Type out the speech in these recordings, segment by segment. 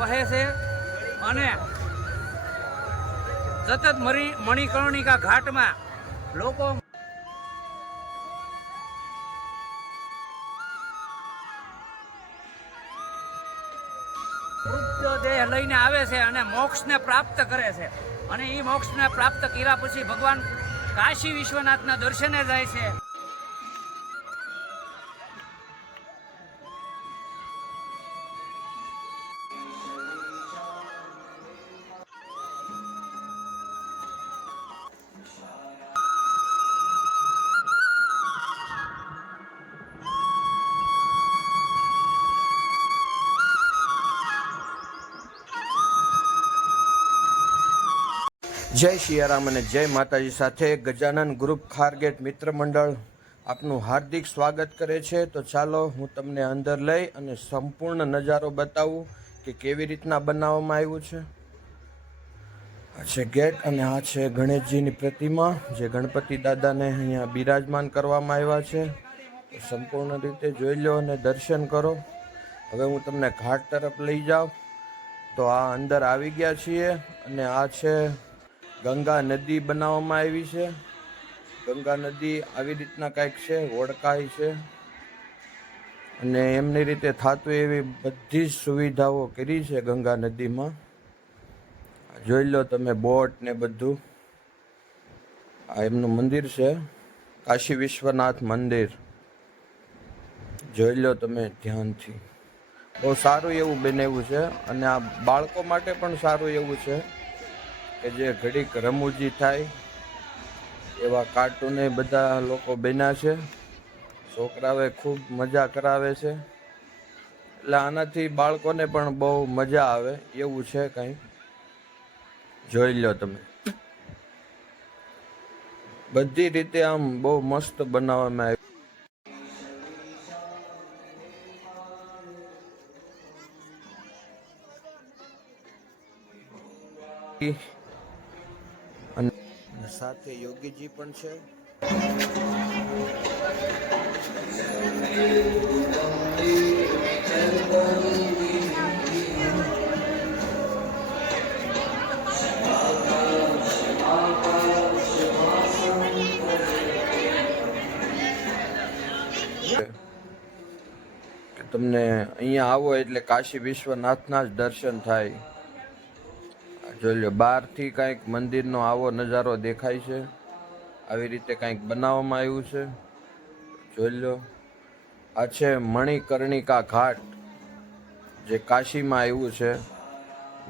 વહે છે અને સતત મરી મણિકર્ણિકા ઘાટમાં લોકો દેહ લઈને આવે છે અને મોક્ષને પ્રાપ્ત કરે છે. અને એ મોક્ષને પ્રાપ્ત કર્યા પછી ભગવાન કાશી વિશ્વનાથના દર્શને જાય છે. જય સિયારામ અને જય માતાજી સાથે ગજાનન ગ્રુપ ખારગેટ મિત્ર મંડળ આપનું હાર્દિક સ્વાગત કરે છે. તો ચાલો હું તમને અંદર લઈ અને સંપૂર્ણ નજારો બતાવું કે કેવી રીતના બનાવવામાં આવ્યું છે. આ છે ગેટ અને આ છે ગણેશજીની પ્રતિમા જે ગણપતિ દાદાને અહીંયા બિરાજમાન કરવામાં આવ્યા છે. સંપૂર્ણ રીતે જોઈ લો અને દર્શન કરો. હવે હું તમને ઘાટ તરફ લઈ જાઉં. તો આ અંદર આવી ગયા છીએ અને આ છે ગંગા નદી બનાવવામાં આવી છે. ગંગા નદી આવી રીતના કાંઈક છે, ઓળખાય છે. અને એમની રીતે થતું એવી બધી જ સુવિધાઓ કરી છે ગંગા નદીમાં. જોઈ લો તમે બોટ ને બધું. આ એમનું મંદિર છે, કાશી વિશ્વનાથ મંદિર. જોઈ લો તમે ધ્યાનથી. બહુ સારું એવું બનાવ્યું છે અને આ બાળકો માટે પણ સારું એવું છે. કે જે ઘડીક રમૂજી થાય, એવા કાર્ટૂને બધા લોકો બન્યા છે. છોકરાઓએ ખૂબ મજા કરાવે છે. એટલે આનાથી બાળકોને પણ બહુ મજા આવે, એવું છે કંઈ. જોઈ લો તમે. બધી રીતે આમ બહુ મસ્ત બનાવવામાં આવ્યું. અને સાથે યોગીજી પણ છે. તમને અહીંયા આવો એટલે કાશી વિશ્વનાથના જ દર્શન થાય. જોઈ લો, બહારથી કાંઈક મંદિરનો આવો નજારો દેખાય છે. આવી રીતે કાંઈક બનાવવામાં આવ્યું છે. જોઈ લો, આ છે મણિકર્ણિકા ઘાટ, જે કાશીમાં આવ્યું છે.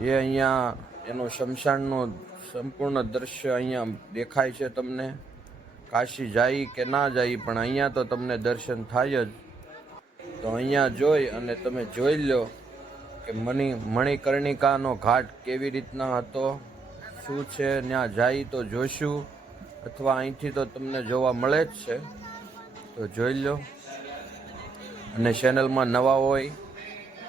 એ અહીંયા એનું શમશાનનું સંપૂર્ણ દ્રશ્ય અહીંયા દેખાય છે તમને. કાશી જાય કે ના જાય, પણ અહીંયા તો તમને દર્શન થાય જ. તો અહીંયા જોઈ અને તમે જોઈ લો કે મની મણિકર્ણિકાનો ઘાટ કેવી રીતના હતો? શું છે? ત્યાં જાય તો જોશું. અથવા અહીંથી તો તમને જોવા મળે જ છે. તો જોઈ લો. અને ચેનલમાં નવા હોય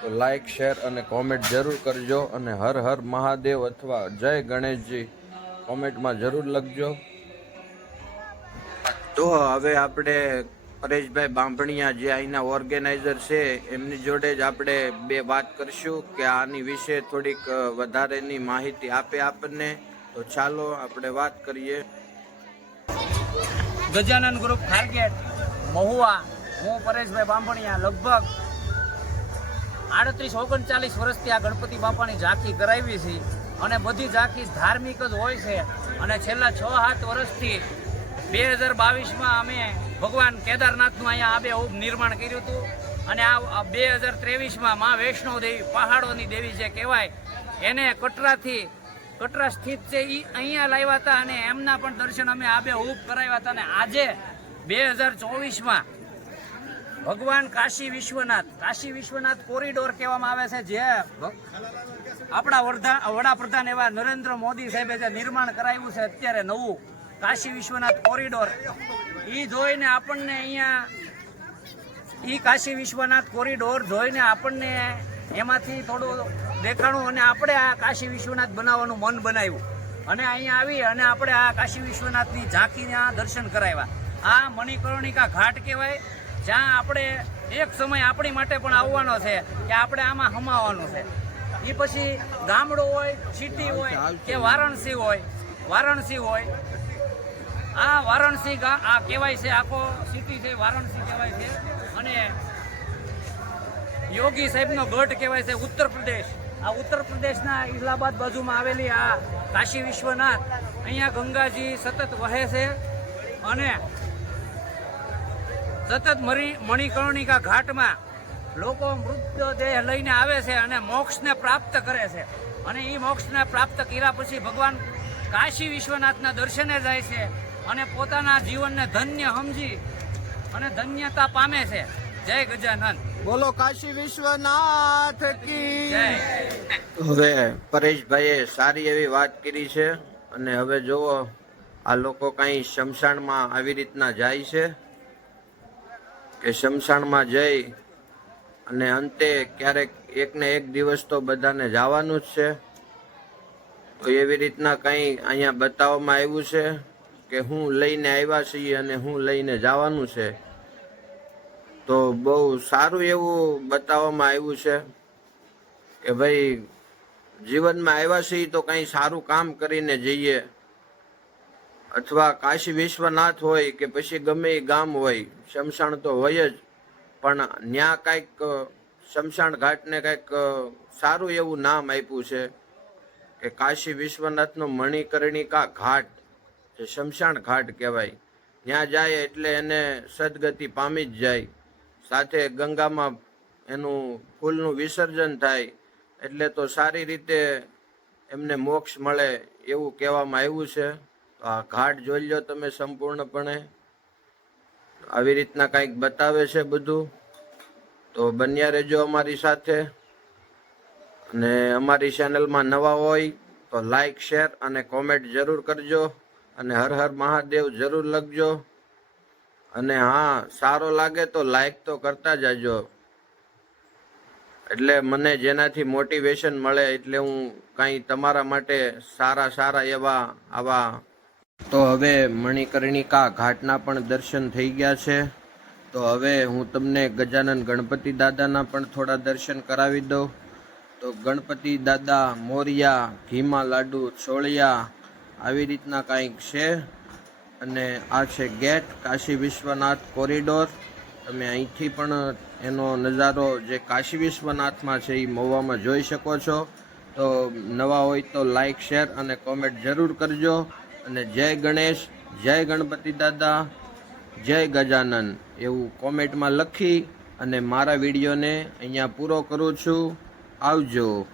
તો લાઈક, શેર અને કોમેન્ટ જરૂર કરજો. અને હર હર મહાદેવ અથવા જય ગણેશજી કોમેન્ટમાં જરૂર લખજો. તો હવે આપણે પરેશભાઈ બાંભણિયા જે અહીંના ઓર્ગેનાઇઝર છે, એમની જોડે જ આપણે બે વાત કરશું કે આની વિશે થોડીક વધારેની માહિતી આપે આપણને. તો ચાલો આપણે વાત કરીએ. ગજાનન ગ્રુપ ખારગેટ, મહુવા, હું પરેશભાઈ બાંભણિયા, લગભગ આડત્રીસ, ઓગણચાલીસ વર્ષથી આ ગણપતિ બાપાની ઝાંખી કરાવી છે અને બધી ઝાંખી ધાર્મિક જ હોય છે. અને છેલ્લા છ સાત વર્ષથી બે હજાર બાવીસમાં અમે ભગવાન કેદારનાથનું અહીંયા આબે આબેહૂબ નિર્માણ કર્યું હતું. અને આ બે હજાર ત્રેવીસમાં મા વૈષ્ણવ દેવી પહાડોની દેવી જે કહેવાય, એને કટરાથી કટરા સ્થિત છે એ અહીંયા લાવ્યા હતા અને એમના પણ દર્શન અમે આબેહૂબ કરાવ્યા હતા. અને આજે બે હજાર ચોવીસમાં ભગવાન કાશી વિશ્વનાથ કાશી વિશ્વનાથ કોરિડોર કહેવામાં આવે છે, જે આપણા વડાપ્રધાન એવા નરેન્દ્ર મોદી સાહેબે જે નિર્માણ કરાવ્યું છે અત્યારે નવું કાશી વિશ્વનાથ કોરિડોર. એ જોઈને આપણને અહીંયા ઈ કાશી વિશ્વનાથ કોરિડોર જોઈને આપણને એમાંથી થોડું દેખાણું અને આપણે આ કાશી વિશ્વનાથ બનાવવાનું મન બનાવ્યું. અને અહીંયા આવી અને આપણે આ કાશી વિશ્વનાથની ઝાંખીના દર્શન કરાવ્યા. આ મણિકર્ણિકા ઘાટ કહેવાય, જ્યાં આપણે એક સમય આપણી માટે પણ આવવાનો છે કે આપણે આમાં હમાવાનું છે. એ પછી ગામડો હોય સિટી હોય કે વારાણસી હોય વારાણસી હોય આ વારાણસી આ કહેવાય છે, આખો સિટી છે, વારાણસી કહેવાય છે. અને યોગી સાહેબનો ગઢ કહેવાય છે, ઉત્તર પ્રદેશ. આ ઉત્તર પ્રદેશના ઇલાહાબાદ બાજુમાં આવેલી આ કાશી વિશ્વનાથ, અહીંયા ગંગાજી સતત વહે છે. અને સતત મરી મણિકર્ણિકા ઘાટમાં લોકો મૃતદેહ લઈને આવે છે અને મોક્ષને પ્રાપ્ત કરે છે. અને એ મોક્ષને પ્રાપ્ત કર્યા પછી ભગવાન કાશી વિશ્વનાથના દર્શને જાય છે. અને પોતાના જીવનને ધન્ય સમજી અને ધન્યતા પામે છે. જય ગજાનંદ. બોલો કાશી વિશ્વનાથ કી હવે પરેશભાઈએ સારી એવી વાત કરી છે અને હવે જુઓ આ લોકો કઈ શમશાનમાં આવી રીતના જાય છે કે શમશાનમાં જઈ અને અંતે ક્યારેક એક ને એક દિવસ તો બધાને જવાનું જ છે. તો એવી રીતના કંઈ અહીંયા બતાવવામાં આવ્યું છે. કે હું લઈને આવ્યા છીએ અને હું લઈને જવાનું છે, તો બહુ સારું એવું બતાવવામાં આવ્યું છે કે ભાઈ, જીવનમાં આવ્યા છીએ તો કંઈ સારું કામ કરીને જઈએ. અથવા કાશી વિશ્વનાથ હોય કે પછી ગમે એ ગામ હોય શમશાણ તો હોય જ, પણ ત્યાં કાંઈક શમશાણ ઘાટને કંઈક સારું એવું નામ આપ્યું છે કે કાશી વિશ્વનાથનો મણિકર્ણિકા ઘાટ. જે શમશાન ઘાટ કહેવાય. ત્યાં જાય એટલે એને સદગતિ પામી જ જાય. સાથે ગંગામાં એનું ફૂલનું વિસર્જન થાય. એટલે તો સારી રીતે એમને મોક્ષ મળે એવું કહેવામાં આવ્યું છે. તો આ ઘાટ જોઈ લો તમે સંપૂર્ણપણે. આવી રીતના કંઈક બતાવે છે બધું. તો બન્યા રહેજો અમારી સાથે. અને અમારી ચેનલમાં નવા હોય તો લાઈક શેર અને કોમેન્ટ જરૂર કરજો. અને હર હર મહાદેવ જરૂર લખજો. અને હા, સારો લાગે તો લાઈક તો કરતા જાજો. એટલે મને જેનાથી મોટિવેશન મળે એટલે હું કાંઈ તમારા માટે સારા સારા એવા આવા તો હવે મણિકર્ણિકા ઘાટના પણ દર્શન થઈ ગયા છે. તો હવે હું તમને ગજાનન ગણપતિ દાદાના પણ થોડા દર્શન કરાવી દઉં. તો ગણપતિ દાદા મોરિયા, ઘીમા લાડુ છોળિયા આવી રીતના કાંઈક છે. અને આ છે ગેટ, કાશી વિશ્વનાથ કોરિડોર. તમે અહીંથી પણ એનો નજારો જે કાશી વિશ્વનાથમાં છે એ મહુવામાં જોઈ શકો છો. તો નવા હોય તો લાઈક, શેર અને કોમેન્ટ જરૂર કરજો. અને જય ગણેશ, જય ગણપતિ દાદા, જય ગજાનન એવું કોમેન્ટમાં લખી અને મારા વિડીયોને અહીંયા પૂરો કરું છું. આવજો.